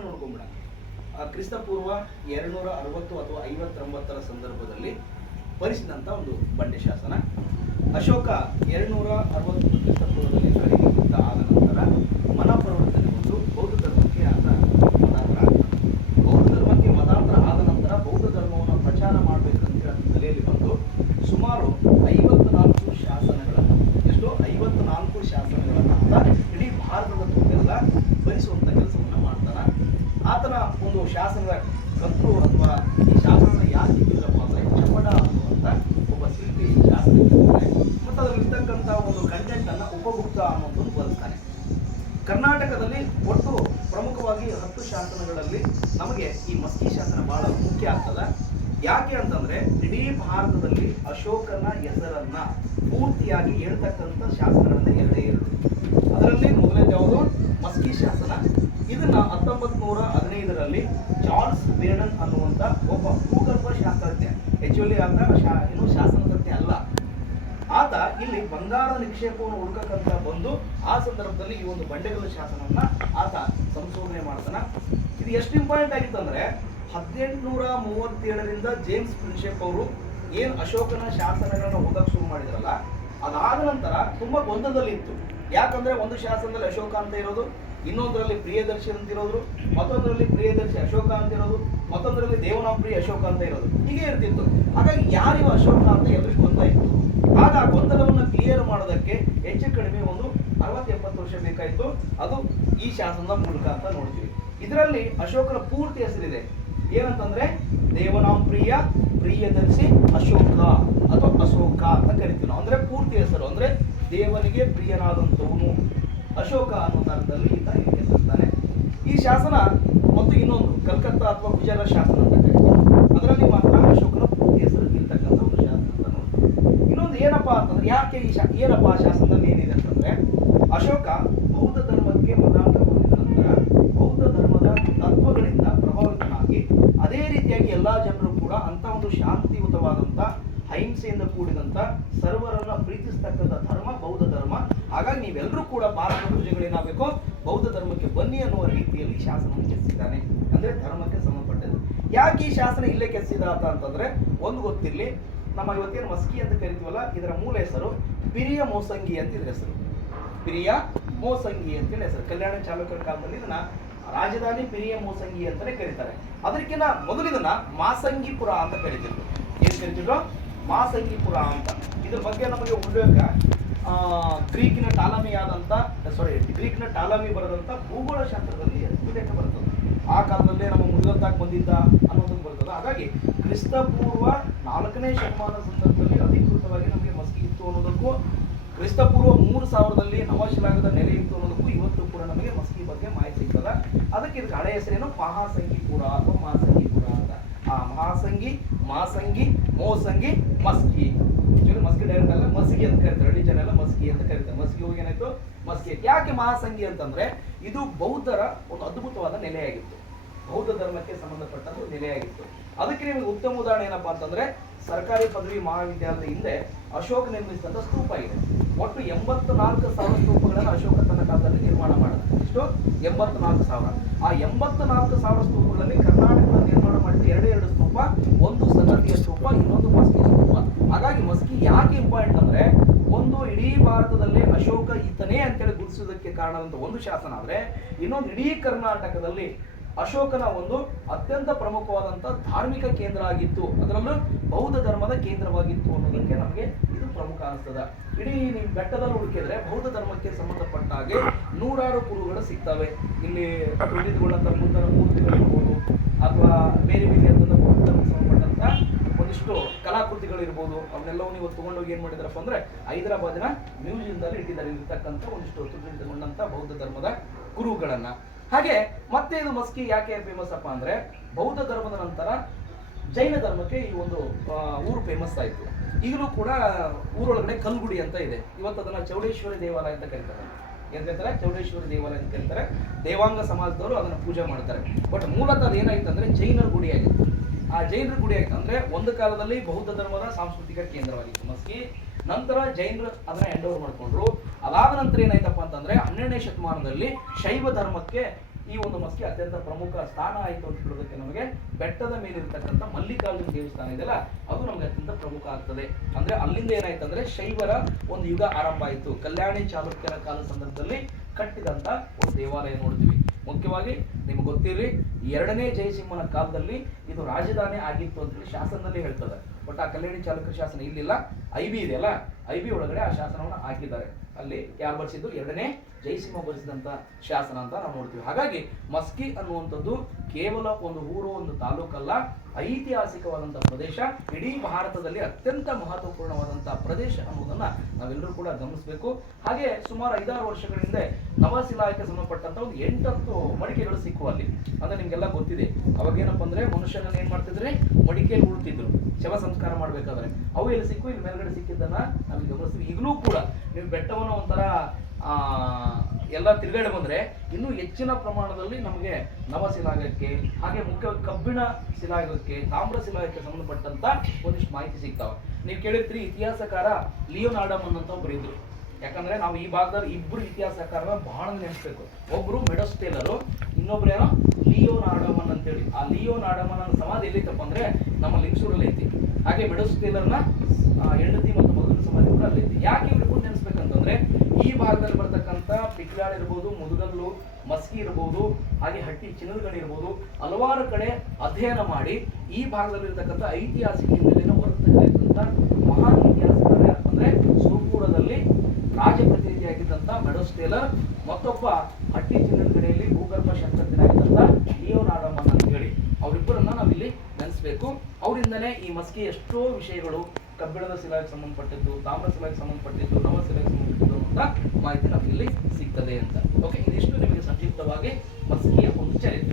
ನೋಡ್ಕೊಂಬಿಡ ಕ್ರಿಸ್ತ ಪೂರ್ವ ಎರಡ್ನೂರ ಅರವತ್ತು ಅಥವಾ ಐವತ್ತೊಂಬತ್ತರ ಸಂದರ್ಭದಲ್ಲಿ ಬರೆಸಿದಂಥ ಒಂದು ಬಂಡೆ ಶಾಸನ. ಅಶೋಕ ಎರಡ್ನೂರ ಅರವತ್ತು ಕ್ರಿಸ್ತ ಪೂರ್ವದಲ್ಲಿ ಆದ ನಂತರ ಮನಪರಿವರ್ತನೆಗೊಂಡು ಬೌದ್ಧ ಧರ್ಮಕ್ಕೆ ಆತ ಮತಾಂತರ ಆಗ್ತಾನೆ. ಬೌದ್ಧ ಧರ್ಮಕ್ಕೆ ಮತಾಂತರ ಆದ ನಂತರ ಬೌದ್ಧ ಧರ್ಮವನ್ನು ಪ್ರಚಾರ ಮಾಡಬೇಕಂತ ಹೇಳಿ ತಲೆಯಲ್ಲಿ ಬಂದು ಸುಮಾರು ಐವತ್ನಾಲ್ಕು ಶಾಸನಗಳನ್ನು ಎಷ್ಟು ಐವತ್ನಾಲ್ಕು ಶಾಸನಗಳನ್ನು ಆತ ಇಡೀ ಭಾರತದ ತುಂಬೆಲ್ಲ ಭರಿಸುವಂತ ಕೆಲಸವನ್ನ ಮಾಡ್ತಾನ ಆತನ ಒಂದು ಶಾಸನದ ಕರ್ತೃ ಅಥವಾ ಈ ಶಾಸನ ಯಾಕೆ ಇದ್ದಿಲ್ಲಪ್ಪ ಅಂದ್ರೆ ಚಪಟ ಅನ್ನುವಂತ ಒಬ್ಬ ಶಿಲ್ಪಿ ಶಾಸನ ಮತ್ತು ಅದರಲ್ಲಿರ್ತಕ್ಕಂಥ ಒಂದು ಕಂಟೆಂಟ್ ಅನ್ನ ಉಪಗುಪ್ತ ಅನ್ನೋದನ್ನು ಬರುತ್ತಾನೆ ಕರ್ನಾಟಕದಲ್ಲಿ ಒಟ್ಟು ಪ್ರಮುಖವಾಗಿ ಹತ್ತು ಶಾಸನಗಳಲ್ಲಿ ನಮಗೆ ಈ ಮಸ್ಕಿ ಶಾಸನ ಬಹಳ ಮುಖ್ಯ ಆಗ್ತದ. ಯಾಕೆ ಅಂತಂದ್ರೆ ಇಡೀ ಭಾರತದಲ್ಲಿ ಅಶೋಕನ ಹೆಸರನ್ನ ಪೂರ್ತಿಯಾಗಿ ಹೇಳ್ತಕ್ಕಂಥ ಶಾಸನಗಳನ್ನ ಎರಡೇ ಎರಡು. ಅದರಲ್ಲಿ ಮೊದಲನೇದು ಯಾವುದು? ಮಸ್ಕಿ ಶಾಸನ ಇದನ್ನ ಹತ್ತೊಂಬತ್ ನೂರ ಹದಿನೈದರಲ್ಲಿ ಚಾರ್ಲ್ಸ್ ಬೇರ್ಡನ್ ಅನ್ನುವಂತ ಒಬ್ಬ ಭೂಗರ್ಭ ಶಾಸ್ತ್ರಜ್ಞ. ಆಕ್ಚುಲಿ ಆತ ಶಾ ಏನು ಶಾಸನತಜ್ಞ ಅಲ್ಲ. ಆತ ಇಲ್ಲಿ ಬಂಗಾರದ ನಿಕ್ಷೇಪವನ್ನು ಹುಡುಕಕ್ಕಂತ ಬಂದು ಆ ಸಂದರ್ಭದಲ್ಲಿ ಈ ಒಂದು ಬಂಡೆಗಳ ಶಾಸನವನ್ನ ಆತ ಸಂಶೋಧನೆ ಮಾಡ್ತಾನ. ಇದು ಎಷ್ಟು ಇಂಪಾರ್ಟೆಂಟ್ ಆಗಿತ್ತು ಅಂದ್ರೆ ಹದಿನೆಂಟುನೂರ ಮೂವತ್ತೇಳರಿಂದ ಜೇಮ್ಸ್ ಪ್ರಿನ್ಶೆಪ್ ಅವರು ಏನ್ ಅಶೋಕನ ಶಾಸನಗಳನ್ನ ಓದಕ್ಕೆ ಶುರು ಮಾಡಿದ್ರಲ್ಲ, ಅದಾದ ನಂತರ ತುಂಬಾ ಗೊಂದಲದಲ್ಲಿ ಇತ್ತು ಯಾಕಂದ್ರೆ ಒಂದು ಶಾಸನದಲ್ಲಿ ಅಶೋಕ ಅಂತ ಇರೋದು ಇನ್ನೊಂದರಲ್ಲಿ ಪ್ರಿಯದರ್ಶಿ ಅಂತ ಇರೋದು ಮತ್ತೊಂದರಲ್ಲಿ ಪ್ರಿಯದರ್ಶಿ ಅಶೋಕ ಅಂತ ಇರೋದು ಮತ್ತೊಂದರಲ್ಲಿ ದೇವನಾಂಪ್ರಿಯ ಅಶೋಕ ಅಂತ ಇರೋದು. ಹೀಗೆ ಇರ್ತಿತ್ತು. ಹಾಗಾಗಿ ಯಾರಿವ ಅಶೋಕ ಅಂತ ಎಲ್ರಿಗೂ ಗೊತ್ತಾಯಿತು ಆಗ ಆ ಗೊಂದಲವನ್ನು ಕ್ಲಿಯರ್ ಮಾಡೋದಕ್ಕೆ ಹೆಚ್ಚು ಕಡಿಮೆ ಒಂದು ಅರವತ್ತು ಎಪ್ಪತ್ತು ವರ್ಷ ಬೇಕಾಯಿತು. ಅದು ಈ ಶಾಸನದ ಮೂಲಕ ಅಂತ ನೋಡ್ತೀವಿ. ಇದರಲ್ಲಿ ಅಶೋಕನ ಪೂರ್ತಿ ಹೆಸರಿದೆ. ಏನಂತಂದ್ರೆ ದೇವನಾಂಪ್ರಿಯ ಪ್ರಿಯದರ್ಶಿ ಅಶೋಕ ಅಥವಾ ಅಶೋಕ ಅಂತ ಕರಿತೀವಿ ನಾವು. ಅಂದ್ರೆ ಪೂರ್ತಿ ಹೆಸರು. ಅಂದ್ರೆ ದೇವನಿಗೆ ಪ್ರಿಯನಾದಂಥವನು. ಅಶೋಕ ಅನ್ನೋ ಅರ್ಥದಲ್ಲಿ ಈತ ಹೆಸರಿಸ್ತಾನೆ ಈ ಶಾಸನ ಮತ್ತು ಇನ್ನೊಂದು, ಕಲ್ಕತ್ತಾ ಅಥವಾ ಗುಜರಾತ್ ಶಾಸನ ಅಂತ ಕರಿತೀವಿ. ಅದರಲ್ಲಿ ಮಾತ್ರ ಅಶೋಕನ ಹೆಸರು ಇರ್ತಕ್ಕಂಥ ಒಂದು ಶಾಸನ ಅಂತ ನೋಡ್ತೀವಿ. ಇನ್ನೊಂದು ಏನಪ್ಪಾ ಅಂತಂದ್ರೆ, ಯಾಕೆ ಈ ಶಾ, ಏನಪ್ಪಾ ಆ ಶಾಸನದಲ್ಲಿ ಏನಿದೆ ಅಂತಂದ್ರೆ, ಅಶೋಕ ಬೌದ್ಧ ಧರ್ಮಕ್ಕೆ ಮತಾಂತರ ಹೊಂದಿದ ನಂತರ ಬೌದ್ಧ ಧರ್ಮದ ತತ್ವಗಳಿಂದ ಪ್ರಭಾವಿತನಾಗಿ ಅದೇ ರೀತಿಯಾಗಿ ಎಲ್ಲಾ ಜನರು ಕೂಡ ಅಂತ ಒಂದು ಶಾಂತಿಯುತವಾದಂತ ಅಹಿಂಸೆಯಿಂದ ಕೂಡಿದಂತ ಸರ್ವರನ್ನ ಪ್ರೀತಿಸ್ತಕ್ಕಂಥ ಧರ್ಮ ಬೌದ್ಧ ಧರ್ಮ ನೀವೆಲ್ಲರೂ ಕೂಡ ಭಾರತ ಪ್ರಜೆಗಳೇನಾಗಬೇಕು ಬೌದ್ಧ ಧರ್ಮಕ್ಕೆ ಬನ್ನಿ ಅನ್ನುವ ರೀತಿಯಲ್ಲಿ ಶಾಸನವನ್ನು ಕೆತ್ತಿದ್ದಾನೆ ಅಂದ್ರೆ ಧರ್ಮಕ್ಕೆ ಸಂಬಂಧಪಟ್ಟದ್ದು. ಯಾಕೆ ಈ ಶಾಸನ ಇಲ್ಲೇ ಕೆತ್ತಿದಾತ ಅಂತಂದ್ರೆ, ಒಂದು ಗೊತ್ತಿರ್ಲಿ, ನಮ್ಮ ಇವತ್ತೇನು ಮಸ್ಕಿ ಅಂತ ಕರಿತೀವಲ್ಲ, ಇದರ ಮೂಲ ಹೆಸರು ಪಿರಿಯ ಮೋಸಂಗಿ ಅಂತ ಇದ್ರ ಹೆಸರು. ಪಿರಿಯ ಮೋಸಂಗಿ ಅಂತೇಳಿ ಹೆಸರು. ಕಲ್ಯಾಣ ಚಾಲುಕ್ಯರ ಕಾಲದಲ್ಲಿ ಇದನ್ನ ರಾಜಧಾನಿ ಪಿರಿಯ ಮೋಸಂಗಿ ಅಂತಾನೆ ಕರೀತಾರೆ. ಅದಕ್ಕಿಂತ ಮೊದಲು ಇದನ್ನ ಮಾಸಂಗಿಪುರ ಅಂತ ಕರಿತಿದ್ರು. ಏನ್ ಕರಿತಿದ್ರು? ಮಾಸಂಗಿಪುರ ಅಂತ. ಇದ್ರ ಬಗ್ಗೆ ನಮಗೆ ಉಲ್ಲೇಖ ಗ್ರೀಕಿನ ಟಾಲಮಿ ಆದಂತ ಸಾರಿ ಗ್ರೀಕ್ನ ಟಾಲಮಿ ಬರೆದಂತ ಭೂಗೋಳ ಶಾಸ್ತ್ರದಲ್ಲಿ ಉಲ್ಲೇಖ ಬರ್ತದೆ. ಆ ಕಾಲದಲ್ಲೇ ನಮ್ಮ ಮುಳುಗತ್ತಾಗಿ ಬಂದಿದ್ದ ಅನ್ನೋದನ್ನು ಬರ್ತದೆ. ಹಾಗಾಗಿ ಕ್ರಿಸ್ತಪೂರ್ವ ನಾಲ್ಕನೇ ಶತಮಾನ ಸಂದರ್ಭದಲ್ಲಿ ಅಧಿಕೃತವಾಗಿ ನಮಗೆ ಮಸ್ಕಿ ಇತ್ತು ಅನ್ನೋದಕ್ಕೂ, ಕ್ರಿಸ್ತಪೂರ್ವ ಮೂರು ಸಾವಿರದಲ್ಲಿ ನವಶಿಲಾಗದ ನೆಲೆ ಇತ್ತು ಅನ್ನೋದಕ್ಕೂ ಇವತ್ತು ಕೂಡ ನಮಗೆ ಮಸ್ಕಿ ಬಗ್ಗೆ ಮಾಹಿತಿ ಸಿಗ್ತದೆ. ಅದಕ್ಕೆ ಇದಕ್ಕೆ ಹಳೆಯ ಹೆಸರೇನು? ಮಹಾಸಂಗಿಪುರ ಅಥವಾ ಮಹಾಸಂಗಿಪುರ ಅಂತ. ಆ ಮಹಾಸಂಗಿ ಮಾಸಂಗಿ, ಮೋಸಂಗಿ, ಮಸ್ಕಿ. ಮಸ್ಕಿ ಡೈರೆಕ್ಟ್ ಅಲ್ಲ, ಮಸ್ಕಿ ಅಂತ ಕರೀತಾರೆ. ಹಳ್ಳಿ ಜನ ಎಲ್ಲ ಮಸ್ಕಿ ಅಂತ ಕರೀತಾರೆ. ಮಸ್ಕಿ ಹೋಗಿ ಏನಾಯ್ತು? ಮಸ್ಕಿ. ಯಾಕೆ ಮಹಾಸಂಗಿ ಅಂತಂದ್ರೆ ಇದು ಬೌದ್ಧರ ಒಂದು ಅದ್ಭುತವಾದ ನೆಲೆಯಾಗಿತ್ತು. ಬೌದ್ಧ ಧರ್ಮಕ್ಕೆ ಸಂಬಂಧಪಟ್ಟಂತ ನೆಲೆಯಾಗಿತ್ತು. ಅದಕ್ಕೆ ನಿಮಗೆ ಉತ್ತಮ ಉದಾಹರಣೆ ಏನಪ್ಪಾ ಅಂತಂದ್ರೆ, ಸರ್ಕಾರಿ ಪದವಿ ಮಹಾವಿದ್ಯಾಲಯದ ಹಿಂದೆ ಅಶೋಕ್ ನಿರ್ಮಿಸಿದಂತ ಸ್ತೂಪ ಇದೆ. ಒಟ್ಟು ಎಂಬತ್ತು ನಾಲ್ಕು ಸಾವಿರ ಸ್ತೂಪಗಳನ್ನು ಅಶೋಕ ತನ್ನ ಕಾಲದಲ್ಲಿ ನಿರ್ಮಾಣ ಮಾಡಿದ. ಎಷ್ಟು? ಎಂಬತ್ತು ನಾಲ್ಕು ಸಾವಿರ. ಆ ಎಂಬತ್ತು ನಾಲ್ಕು ಸಾವಿರ ಸ್ತೂಪಗಳಲ್ಲಿ ಕರ್ನಾಟಕದಲ್ಲಿ ನಿರ್ಮಾಣ ಮಾಡಿದ ಎರಡೇ ಎರಡು ಸ್ತೂಪ, ಒಂದು ಸನ್ನತಿಯ ಸ್ತೂಪ, ಇನ್ನೊಂದು ಮಸ್ಕಿ ಸ್ತೂಪ. ಹಾಗಾಗಿ ಮಸ್ಕಿ ಯಾಕೆ ಇಂಪಾರ್ಟೆಂಟ್ ಅಂದ್ರೆ, ಒಂದು ಇಡೀ ಭಾರತದಲ್ಲಿ ಅಶೋಕ ಈತನೇ ಅಂತೇಳಿ ಗುರುತಿಸೋದಕ್ಕೆ ಕಾರಣವಂತ ಒಂದು ಶಾಸನ ಆದ್ರೆ, ಇನ್ನೊಂದು ಇಡೀ ಕರ್ನಾಟಕದಲ್ಲಿ ಅಶೋಕನ ಒಂದು ಅತ್ಯಂತ ಪ್ರಮುಖವಾದಂಥ ಧಾರ್ಮಿಕ ಕೇಂದ್ರ ಆಗಿತ್ತು. ಅದರಲ್ಲೂ ಬೌದ್ಧ ಧರ್ಮದ ಕೇಂದ್ರವಾಗಿತ್ತು ಅನ್ನೋದಕ್ಕೆ ನಮಗೆ ಇದು ಪ್ರಮುಖ ಅನಿಸ್ತದೆ. ಇಡೀ ನೀವು ಬೆಟ್ಟದಲ್ಲಿ ಹುಡುಕಿದ್ರೆ ಬೌದ್ಧ ಧರ್ಮಕ್ಕೆ ಸಂಬಂಧಪಟ್ಟ ಹಾಗೆ ನೂರಾರು ಕುರುಗಳು ಸಿಗ್ತವೆ. ಇಲ್ಲಿ ಪ್ರತಿನಿಧಿಗಳಂತ ಬುದ್ಧನ ಮೂರ್ತಿಗಳಿರ್ಬೋದು ಅಥವಾ ಬೇರೆ ಬೇರೆ ಅಂತಂದ ಬೌದ್ಧ ಧರ್ಮಕ್ಕೆ ಸಂಬಂಧಪಟ್ಟಂತ ಒಂದಿಷ್ಟು ಕಲಾಕೃತಿಗಳಿರ್ಬೋದು ಅವನ್ನೆಲ್ಲವೂ ನೀವು ತಗೊಂಡೋಗಿ ಏನು ಮಾಡಿದ್ರಪ್ಪ ಅಂದ್ರೆ ಹೈದರಾಬಾದಿನ ಮ್ಯೂಸಿಯಂದಲ್ಲಿ ಇಟ್ಟಿದ್ದಾರೆ. ಇರ್ತಕ್ಕಂಥ ಒಂದಿಷ್ಟು ತುಳಿದುಕೊಂಡಂತ ಬೌದ್ಧ ಧರ್ಮದ ಗುರುಗಳನ್ನ ಹಾಗೆ ಮತ್ತೆ ಇದು ಮಸ್ಕಿ ಯಾಕೆ ಫೇಮಸ್ ಅಪ್ಪ ಅಂದ್ರೆ ಬೌದ್ಧ ಧರ್ಮದ ನಂತರ ಜೈನ ಧರ್ಮಕ್ಕೆ ಈ ಒಂದು ಊರು ಫೇಮಸ್ ಆಯಿತು. ಈಗಲೂ ಕೂಡ ಊರೊಳಗಡೆ ಕಲ್ಗುಡಿ ಅಂತ ಇದೆ. ಇವತ್ತು ಅದನ್ನ ಚೌಡೇಶ್ವರಿ ದೇವಾಲಯ ಅಂತ ಕರೀತಾರೆ. ಏನ್ ಕರೀತಾರೆ? ಚೌಡೇಶ್ವರಿ ದೇವಾಲಯ ಅಂತ ಕರೀತಾರೆ. ದೇವಾಂಗ ಸಮಾಜದವರು ಅದನ್ನ ಪೂಜೆ ಮಾಡ್ತಾರೆ. ಬಟ್ ಮೂಲತಃ ಅದು ಏನಾಯ್ತು ಅಂದ್ರೆ ಜೈನರ ಗುಡಿ ಆಗಿತ್ತು. ಆ ಜೈನರ ಗುಡಿ ಆಗಿತ್ತು ಅಂದ್ರೆ ಒಂದು ಕಾಲದಲ್ಲಿ ಬೌದ್ಧ ಧರ್ಮದ ಸಾಂಸ್ಕೃತಿಕ ಕೇಂದ್ರವಾಗಿತ್ತು ಮಸ್ಕಿ. ನಂತರ ಜೈನರು ಅದನ್ನ ಎಂಡ್ ಓವರ್ ಮಾಡ್ಕೊಂಡ್ರು. ಅದಾದ ನಂತರ ಏನಾಯ್ತಪ್ಪ ಅಂತಂದ್ರೆ ಹನ್ನೆರಡನೇ ಶತಮಾನದಲ್ಲಿ ಶೈವ ಧರ್ಮಕ್ಕೆ ಈ ಒಂದು ಮಸ್ಕಿ ಅತ್ಯಂತ ಪ್ರಮುಖ ಸ್ಥಾನ ಆಯಿತು ಅಂತ ಹೇಳೋದಕ್ಕೆ ನಮಗೆ ಬೆಟ್ಟದ ಮೇಲೆ ಇರ್ತಕ್ಕಂಥ ಮಲ್ಲಿಕಾರ್ಜುನ ದೇವಸ್ಥಾನ ಇದೆಯಲ್ಲ, ಅದು ನಮಗೆ ಅತ್ಯಂತ ಪ್ರಮುಖ ಆಗ್ತದೆ. ಅಂದ್ರೆ ಅಲ್ಲಿಂದ ಏನಾಯ್ತು ಅಂದ್ರೆ ಶೈವರ ಒಂದು ಯುಗ ಆರಂಭ ಆಯಿತು. ಕಲ್ಯಾಣಿ ಚಾಲುಕ್ಯರ ಕಾಲ ಸಂದರ್ಭದಲ್ಲಿ ಕಟ್ಟಿದಂತ ಒಂದು ದೇವಾಲಯ ನೋಡ್ತೀವಿ. ಮುಖ್ಯವಾಗಿ ನಿಮ್ಗೆ ಗೊತ್ತಿರಲಿ ಎರಡನೇ ಜಯಸಿಂಹನ ಕಾಲದಲ್ಲಿ ಇದು ರಾಜಧಾನಿ ಆಗಿತ್ತು ಅಂತೇಳಿ ಶಾಸನದಲ್ಲಿ ಹೇಳ್ತದೆ. ಬಟ್ ಆ ಕಲ್ಯಾಣಿ ಚಾಲುಕ್ಯ ಶಾಸನ ಇಲ್ಲಿಲ್ಲ, ಐ ಬಿ ಇದೆಯಲ್ಲ ಐ ಬಿ ಒಳಗಡೆ ಆ ಶಾಸನವನ್ನು ಹಾಕಿದ್ದಾರೆ. ಅಲ್ಲಿ ಯಾರು ಬರೆಸಿದ್ದು? ಎರಡನೇ ಜಯಸಿಂಹ ಬರೆಸಿದಂತ ಶಾಸನ ಅಂತ ನಾವು ನೋಡ್ತೀವಿ. ಹಾಗಾಗಿ ಮಸ್ಕಿ ಅನ್ನುವಂಥದ್ದು ಕೇವಲ ಒಂದು ಊರು, ಒಂದು ತಾಲೂಕಲ್ಲ ಐತಿಹಾಸಿಕವಾದಂಥ ಪ್ರದೇಶ, ಇಡೀ ಭಾರತದಲ್ಲಿ ಅತ್ಯಂತ ಮಹತ್ವಪೂರ್ಣವಾದಂಥ ಪ್ರದೇಶ ಅನ್ನೋದನ್ನು ನಾವೆಲ್ಲರೂ ಕೂಡ ಗಮನಿಸಬೇಕು. ಹಾಗೆ ಸುಮಾರು ಐದಾರು ವರ್ಷಗಳ ಹಿಂದೆ ನವಶಿಲಾಯಕ್ಕೆ ಸಂಬಂಧಪಟ್ಟಂಥ ಒಂದು ಎಂಟತ್ತು ಮಡಿಕೆಗಳು ಸಿಕ್ಕುವ ಅಲ್ಲಿ. ಅಂದ್ರೆ ನಿಮಗೆಲ್ಲ ಗೊತ್ತಿದೆ. ಅವಾಗ ಏನಪ್ಪ ಅಂದ್ರೆ ಏನು ಏನ್ ಮಾಡ್ತಿದ್ರೆ? ಮಡಿಕೆಯಲ್ಲಿ ಉಳ್ತಿದ್ರು. ಶವ ಸಂಸ್ಕಾರ ಮಾಡಬೇಕಾದ್ರೆ. ಅವು ಎಲ್ಲಿ ಸಿಕ್ಕು? ಇಲ್ಲಿ ಮೇಲ್ಗಡೆ ಸಿಕ್ಕಿದ್ದನ್ನ ನಾವಿಲ್ಲಿ ಗಮನಿಸ್ತೀವಿ ಈಗಲೂ ಕೂಡ ನೀವು ಬೆಟ್ಟವನ್ನು ಒಂಥರ ಎಲ್ಲ ತಿರುಗಾಡಿ ಬಂದರೆ ಇನ್ನೂ ಹೆಚ್ಚಿನ ಪ್ರಮಾಣದಲ್ಲಿ ನಮಗೆ ನವಶಿಲಾಗಕ್ಕೆ ಹಾಗೆ ಮುಖ್ಯ ಕಬ್ಬಿಣ ಶಿಲಾಗಕ್ಕೆ ತಾಮ್ರ ಶಿಲಾಗಕ್ಕೆ ಸಂಬಂಧಪಟ್ಟಂತ ಒಂದಿಷ್ಟು ಮಾಹಿತಿ ಸಿಗ್ತಾವೆ. ನೀವು ಕೇಳಿದ್ರಿ ಇತಿಹಾಸಕಾರ ಲಿಯೋನಾಡಮ್ ಅಂತ ಒಬ್ರು ಇದ್ರು. ಯಾಕಂದ್ರೆ ನಾವು ಈ ಭಾಗದಲ್ಲಿ ಇಬ್ಬರು ಇತಿಹಾಸಕಾರರ ಬಹಳ ನೆನೆಸ್ಬೇಕು. ಒಬ್ರು ಮೆಡೋಸ್ಟೇಲರು ಇನ್ನೊಬ್ರು ಏನೋ ಲಿಯೋ ನಾಡಮನ್ ಅಂತೇಳಿ. ಆ ಲಿಯೋ ನಾಡಮನ್ ಸಮಾಧಿ ಎಲ್ಲಿತ್ತಪ್ಪ ಅಂದ್ರೆ ನಮ್ಮ ಲಿಂಗಸೂರಲ್ಲಿ ಐತಿ. ಹಾಗೆ ಮೆಡೋಸ್ ಟೇಲರ್ನ ಹೆಂಡತಿ ಮತ್ತು ಮಗನ ಸಮಾಧಿ ಕೂಡ ಅಲ್ಲಿ ಐತಿ ಯಾಕೆ ಇವ್ರಿಗೂ ನೆನೆಸ್ಬೇಕಂತಂದ್ರೆ ಈ ಭಾಗದಲ್ಲಿ ಬರ್ತಕ್ಕಂಥ ಪಿಕ್ಲಾಡ್ ಇರ್ಬೋದು, ಮುದುಗಲ್ಲು, ಮಸ್ಕಿ ಇರ್ಬೋದು, ಹಾಗೆ ಹಟ್ಟಿ ಚಿನ್ನದಗಣಿ ಇರ್ಬೋದು, ಹಲವಾರು ಕಡೆ ಅಧ್ಯಯನ ಮಾಡಿ ಈ ಭಾಗದಲ್ಲಿ ಇರ್ತಕ್ಕಂಥ ಐತಿಹಾಸಿಕ ಹಿನ್ನೆಲೆಯನ್ನು ಹೊರತಕ್ಕಂಥ ಮಹಾನ್ ಇತಿಹಾಸಕಾರ ಅಂದ್ರೆ ಸುರ್ಪುರದಲ್ಲಿ ರಾಜಪ್ರತಿನಿಧಿಯಾಗಿದ್ದಂಥ ಮೆಡೋಸ್ ಟೇಲರ್, ಮತ್ತೊಬ್ಬ ಹಟ್ಟಿ ಚಿನ್ನದಗಣಿಯಲ್ಲಿ ಭೂಗರ್ಭ ಶಾಸ್ತ್ರಜ್ಞರಾಗಿದ್ದಂಥ ಲಿಯೋ ನಾಡಮನ್ ಅಂತ ಹೇಳಿ. ಅವರಿಬ್ಬರನ್ನ ನಾವಿಲ್ಲಿ ನೆನೆಸ್ಬೇಕು. ಅವರಿಂದನೇ ಈ ಮಸ್ಕಿ ಎಷ್ಟೋ ವಿಷಯಗಳು ಕಬ್ಬಿಣದ ಶಿಲಾಗೆ ಸಂಬಂಧಪಟ್ಟಿದ್ದು, ತಾಮ್ರ ಶಿಲಾಗೆ ಸಂಬಂಧಪಟ್ಟಿದ್ದು, ನವ ಶಿಲಾಗೆ ಸಂಬಂಧಪಟ್ಟಿದ್ದು ಅಂತ ಮಾಹಿತಿ ನಮಗೆ ಇಲ್ಲಿ ಸಿಗ್ತದೆ ಅಂತ. ಓಕೆ ಇದಿಷ್ಟು ನಿಮಗೆ ಸಂಕ್ಷಿಪ್ತವಾಗಿ ಮಸ್ಕಿಯ ಒಂದು ಚರಿತ್ರೆ.